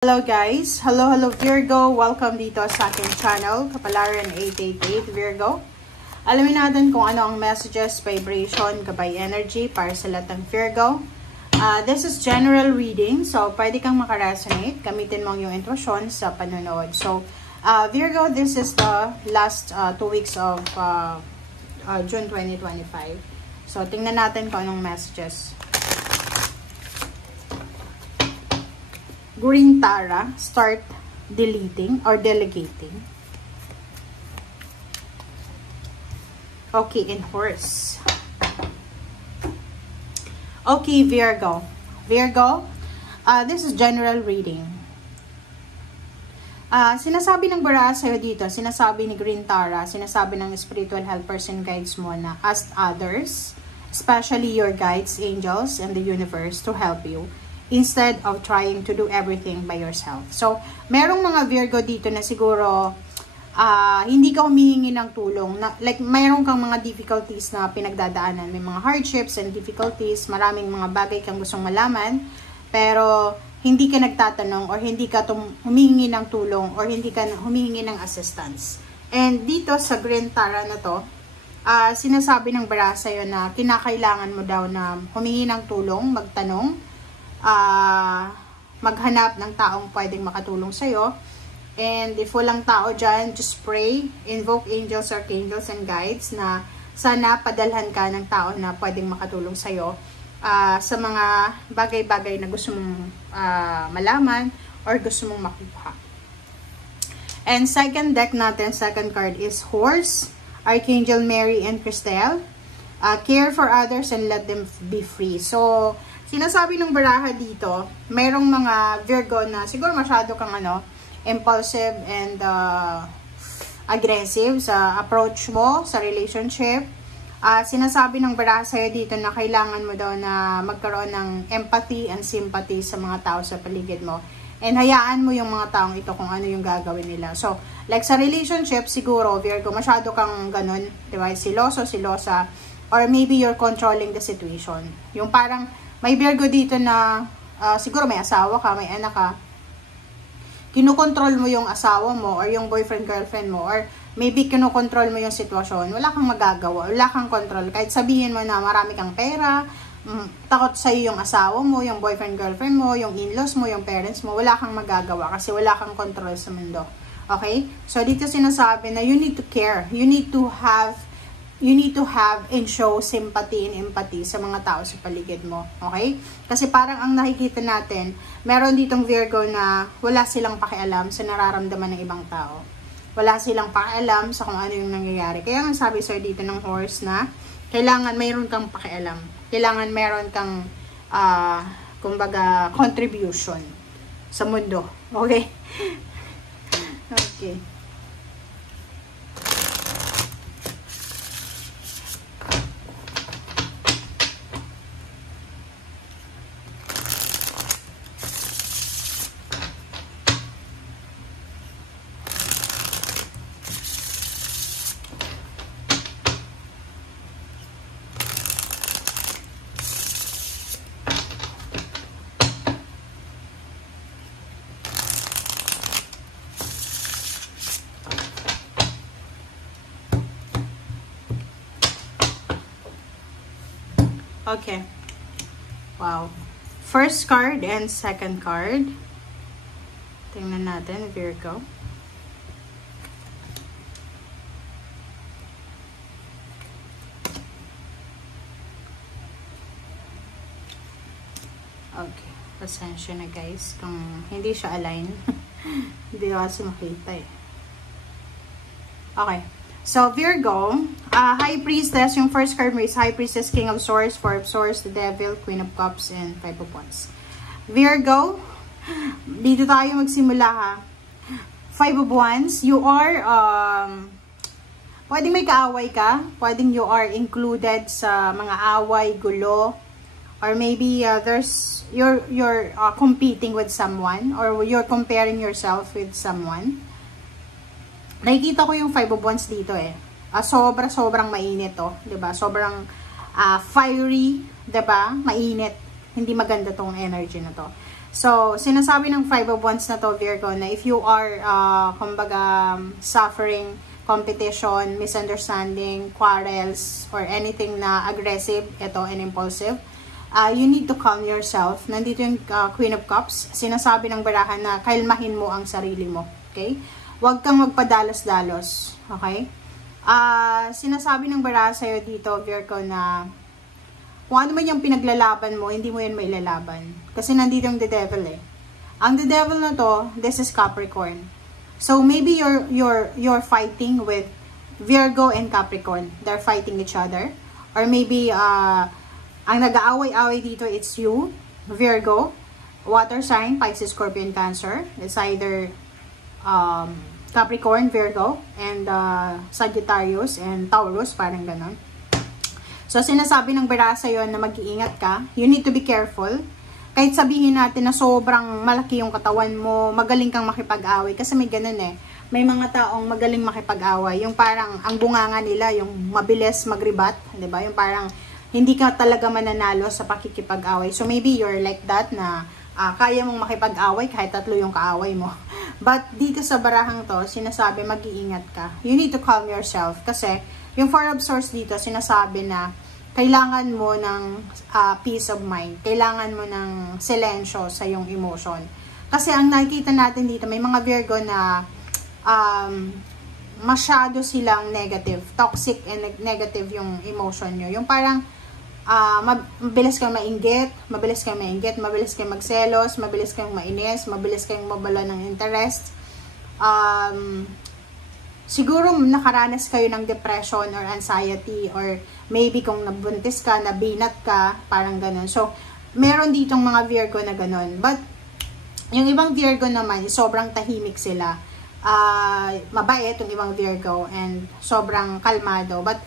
Hello guys! Hello Virgo! Welcome dito sa aking channel, Kapalaran 888 Virgo. Alamin natin kung ano ang messages, vibration, gabay energy para sa lahat ng Virgo. This is general reading, so pwede kang makaresonate. Gamitin mo yung intuition sa panonood. So, Virgo, this is the last 2 weeks of June 2025. So, tingnan natin kung anong messages. Green Tara, start deleting or delegating. Okay, in horse. Okay, Virgo. Virgo, this is general reading. Sinasabi ng bara sa'yo dito, sinasabi ni Green Tara, sinasabi ng spiritual helpers and guides mo na ask others, especially your guides, angels, and the universe to help you, instead of trying to do everything by yourself. So, merong mga Virgo dito na siguro hindi ka humihingi ng tulong. Like, mayroon kang mga difficulties na pinagdadaanan. May mga hardships and difficulties. Maraming mga bagay kang gustong malaman. Pero, hindi ka nagtatanong or hindi ka humihingi ng tulong or hindi ka humihingi ng assistance. And dito sa Green Tara na to, sinasabi ng bara sa'yo na kinakailangan mo daw na humingi ng tulong, magtanong, maghanap ng taong pwedeng makatulong sa'yo. And if walang tao dyan, just pray, invoke angels, archangels, and guides na sana padalhan ka ng tao na pwedeng makatulong sa'yo sa mga bagay-bagay na gusto mong malaman or gusto mong makuha. And second deck natin, second card is Horse, Archangel Mary, and Crystal. Care for others and let them be free. So, sinasabi ng baraha dito, mayroong mga Virgo na siguro masyado kang impulsive and aggressive sa approach mo sa relationship. Sinasabi ng baraha sa'yo dito na kailangan mo daw na magkaroon ng empathy and sympathy sa mga tao sa paligid mo. And hayaan mo yung mga taong ito kung ano yung gagawin nila. So, like sa relationship, siguro, Virgo, masyado kang ganun, diba? Siloso, silosa, or maybe you're controlling the situation. Yung parang, may Virgo dito na siguro may asawa ka, may anak ka. Kinukontrol mo yung asawa mo or yung boyfriend, girlfriend mo. Or maybe kinukontrol mo yung sitwasyon. Wala kang magagawa. Wala kang control. Kahit sabihin mo na marami kang pera, takot sa'yo yung asawa mo, yung boyfriend, girlfriend mo, yung in-laws mo, yung parents mo. Wala kang magagawa kasi wala kang control sa mundo. Okay? So, dito sinasabi na you need to care. You need to have and show sympathy and empathy sa mga tao sa paligid mo. Okay? Kasi parang ang nakikita natin, meron ditong Virgo na wala silang pakialam sa nararamdaman ng ibang tao. Wala silang pakialam sa kung ano yung nangyayari. Kaya nga sabi sir dito ng Horse na kailangan mayroon kang pakialam. Kailangan mayroon kang kumbaga contribution sa mundo. Okay? Okay. Okay. Wow. First card and second card. Tingnan natin, Virgo. Okay. Pasensya na guys kung hindi siya align. Hindi kasi makita eh. Okay. So, Virgo, High Priestess, yung first card mo is High Priestess, King of Swords, Four of Swords, the Devil, Queen of Cups, and Five of Wands. Virgo, dito tayo magsimula ha. Five of Wands, you are, pwedeng may kaaway ka, pwedeng you are included sa mga away, gulo, or maybe you're competing with someone, or you're comparing yourself with someone. Nakikita ko yung Five of Wands dito eh. Sobrang mainit to, 'di ba? Sobrang fiery, 'di ba? Mainit. Hindi maganda tong energy na to. So, sinasabi ng 5 of Wands na to, Virgo, na if you are, kumbaga, suffering competition, misunderstanding, quarrels, or anything na aggressive, ito, and impulsive, you need to calm yourself. Nandito yung Queen of Cups. Sinasabi ng barahan na kalmahin mo ang sarili mo. Okay? Huwag kang magpadalos-dalos. Okay? Sinasabi ng barahan sa'yo dito, Virgo, na kung ano man yung pinaglalaban mo, hindi mo yun mailalaban. Kasi nandito yung the devil eh. Ang the devil na to, this is Capricorn. So maybe you're fighting with Virgo and Capricorn. They're fighting each other. Or maybe ang nag-aaway-away dito, it's you, Virgo, water sign, Pisces, Scorpion, Cancer. It's either Capricorn, Virgo, and Sagittarius and Taurus, parang ganon. So, sinasabi ng baraha sa'yo na mag-iingat ka. You need to be careful. Kahit sabihin natin na sobrang malaki yung katawan mo, magaling kang makipag-away. Kasi may ganun eh. May mga taong magaling makipag-away. Yung parang, ang bunganga nila, yung mabilis magribat. Diba? Yung parang, hindi ka talaga mananalo sa pakikipag-away. So, maybe you're like that na kaya mong makipag-away kahit 3 yung kaaway mo. But, dito sa barahang to, sinasabi mag-iingat ka. You need to calm yourself. Kasi, yung 4 of Swords dito, sinasabi na kailangan mo ng peace of mind. Kailangan mo ng silensyo sa yung emotion. Kasi ang nakikita natin dito, may mga Virgo na masyado silang negative. Toxic and negative yung emotion nyo. Yung parang mabilis kang mainggit, mabilis kang magselos, mabilis kang mainis, mabilis kang mabala ng interest. Siguro nakaranas kayo ng depression or anxiety or maybe kung nabuntis ka, nabinat ka, parang ganun. So, meron ditong mga Virgo na ganun. But, yung ibang Virgo naman, sobrang tahimik sila. Mabait yung ibang Virgo and sobrang kalmado. But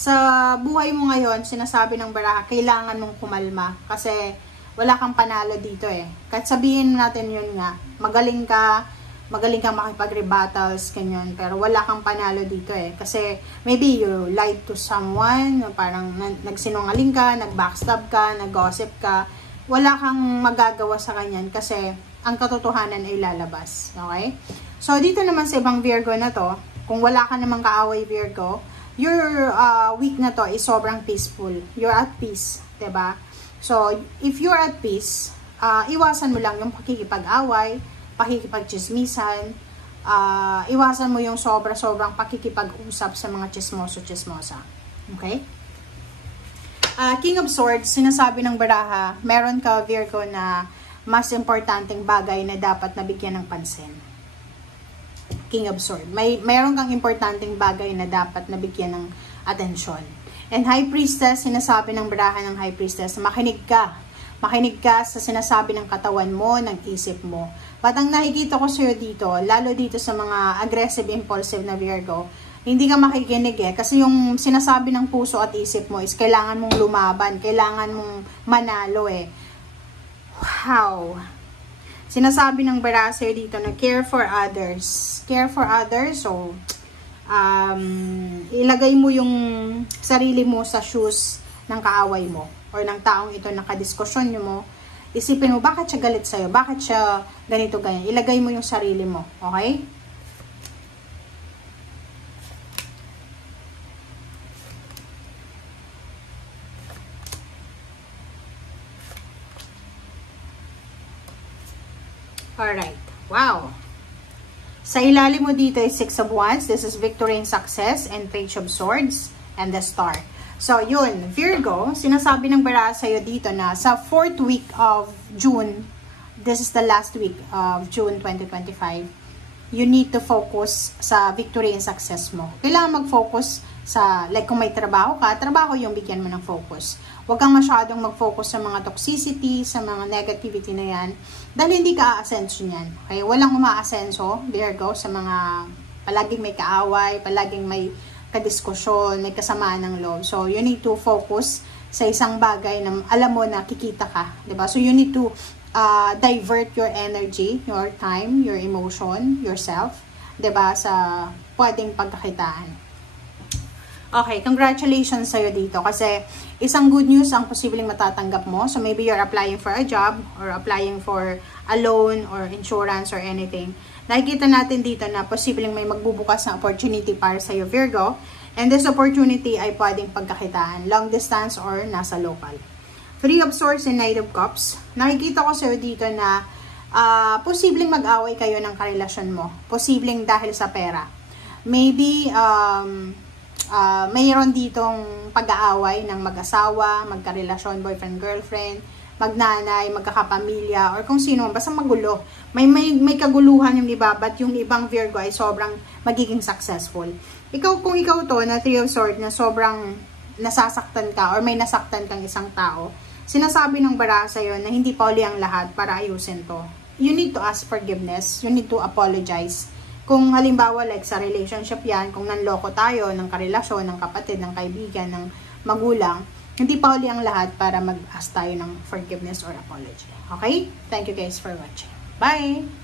sa buhay mo ngayon, sinasabi ng baraha, kailangan mong kumalma kasi wala kang panalo dito eh. Kahit sabihin natin yun nga, magaling kang makipag-rebattles, ganyan, pero wala kang panalo dito eh. Kasi, maybe you lied to someone, parang nagsinungaling ka, nag-backstab ka, nag-gossip ka, wala kang magagawa sa kanyan kasi ang katotohanan ay lalabas. Okay? So, dito naman sa ibang Virgo na to, kung wala ka namang kaaway Virgo, your week na to is sobrang peaceful. You're at peace, diba? So, if you're at peace, iwasan mo lang yung pakikipag-away, pakikipag-chismisan, iwasan mo yung sobrang pakikipag-usap sa mga chismoso-chismosa. Okay? King of Swords, sinasabi ng baraha, meron ka Virgo na mas importanteng bagay na dapat nabigyan ng pansin. King of Swords. Meron kang importanteng bagay na dapat nabigyan ng atensyon. And High Priestess, sinasabi ng baraha ng High Priestess, makinig ka. Makinig ka sa sinasabi ng katawan mo, ng isip mo. But ang nakikita ko sa'yo dito, lalo dito sa mga aggressive, impulsive na Virgo, hindi ka makikinig eh. Kasi yung sinasabi ng puso at isip mo is kailangan mong lumaban, kailangan mong manalo eh. Wow! Sinasabi ng baraha sa'yo dito na care for others. Care for others, so ilagay mo yung sarili mo sa shoes ng kaaway mo or ng taong ito nakadiskusyon nyo mo. Isipin mo, bakit siya galit sa'yo? Bakit siya ganito, ganyan? Ilagay mo yung sarili mo. Okay? Alright. Wow. Sa ilalim mo dito is 6 of Wands. This is victory and success and Page of Swords and the Star. So, yun, Virgo, sinasabi ng baraha sa'yo dito na sa 4th week of June, this is the last week of June 2025, you need to focus sa victory and success mo. Kailangan mag-focus sa, like kung may trabaho ka, trabaho yung bigyan mo ng focus. Huwag kang masyadong mag-focus sa mga toxicity, sa mga negativity na yan, dahil hindi ka aasenso niyan. Okay? Walang umaasenso, Virgo, sa mga palaging may kaaway, palaging may kadiskusyon, may kasamaan ng loob. So, you need to focus sa isang bagay na alam mo na kikita ka. Diba? So, you need to divert your energy, your time, your emotion, yourself, diba? Sa pwedeng pagkakitaan. Okay, congratulations sa'yo dito kasi isang good news ang posibleng matatanggap mo. So maybe you're applying for a job or applying for a loan or insurance or anything. Nakikita natin dito na posibleng may magbubukas na opportunity para sa'yo, Virgo. And this opportunity ay pwedeng pagkakitaan, long distance or nasa local. Three of Swords and Knight of Cups. Nakikita ko sa'yo dito na posibleng mag-away kayo ng karelasyon mo. Posibleng dahil sa pera. Maybe, mayroon ditong pag-aaway ng mag-asawa, magkarelasyon, boyfriend, girlfriend, magnanay, magkakapamilya, or kung sino, basta magulo. May kaguluhan yung iba, but yung ibang Virgo ay sobrang magiging successful. Kung ikaw to, na Three of Swords, na sobrang nasasaktan ka, or may nasaktan kang isang tao, sinasabi ng bara sa'yo na hindi pa uli ang lahat para ayusin to. You need to ask forgiveness, you need to apologize. Kung halimbawa like sa relationship yan, kung nanloko tayo ng karelasyon, ng kapatid, ng kaibigan, ng magulang, hindi pa huli ang lahat para mag-ask tayo ng forgiveness or apology. Okay? Thank you guys for watching. Bye!